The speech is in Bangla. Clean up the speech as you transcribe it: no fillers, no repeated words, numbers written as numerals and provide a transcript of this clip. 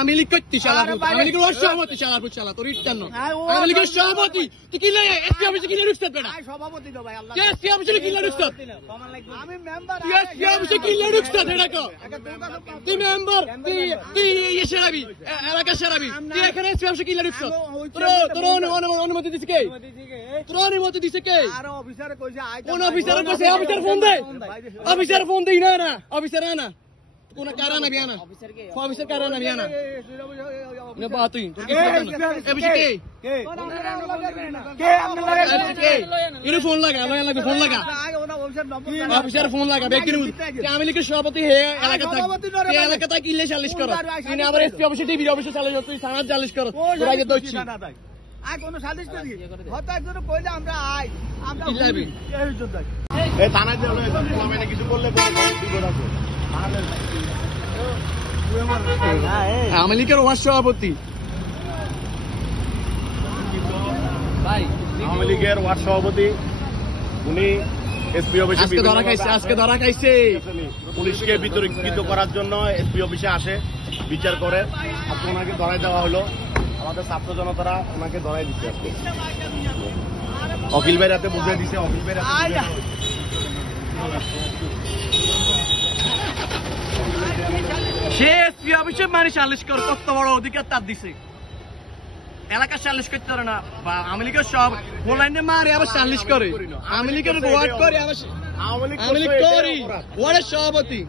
আমি লিখ করতে আমি লিখ সভাপতি চালাপুর চালা তোর ইটান্ন আমি লিখের সভাপতি তুই কি লাগে এসপি অফিসে কি লড়ুছস বেটা সভাপতি তো ভাই আল্লাহ এসপি অফিসে কি লড়ুছস আমি মেম্বার এসপি অফিসে কি লড়ুছস এটা কো তুই মেম্বার তুই সেরাবি এলাকা সেরাবি তুই এখানে এসপি অফিসে কি লড়ুছস তোর অনুমতি দিছে কে তোর অনুমতি দিছে কে আর অফিসার কইছে কোন অফিসার কইছে অফিসার ফোন দে অফিসার ফোন দেই না অফিসার না কোন কারণ না বিয়ানা অফিসার কারণ না বিয়ানা না বাত তুই অফিসে কে কে ইনু ফোন লাগা লাগবে ফোন লাগা অফিসার ফোন লাগা ব্যক্তি আমি লিখে সভাপতি হে এলাকাতে কিলে চালিশ করো তুই আবার এসপি অফিসে টিভি অফিসে চালিশ তুই থানা চালিশ করো তোর আগে দইছি আয় কোন সালিশ করি হয়তো একজন কইলে আমরা আমরা কিলাবি এই থানায় দিলে মানে কিছু করলে বিপদ আছে আমি লিখের ওয়ার্ড সভাপতি আওয়ামী লীগের ওয়ার্ড সভাপতি উনি এসপি অফিসে আজকে ধরা খাইছে পুলিশকে বিতর্কিত করার জন্য এসপি অফিসে আসে বিচার করে আজকে ওনাকে ধরাই দেওয়া হলো আমাদের ছাত্র জনতারা ওনাকে ধরাই দিচ্ছে আজকে অখিল ভাই রাতে বুঝিয়ে দিছে অখিল ভাই সে এসপি অফিসে মানে সালিশ কর কত বড় অধিকার তার দিছে এলাকা সালিশ করতে পারে না বা আওয়ামী লীগের সব অনলাইনে মারে আবার সালিশ করে আওয়ামী লীগের ওয়ার্ড করে আবার আওয়ামী লীগ করি ওয়ার্ডের সভাপতি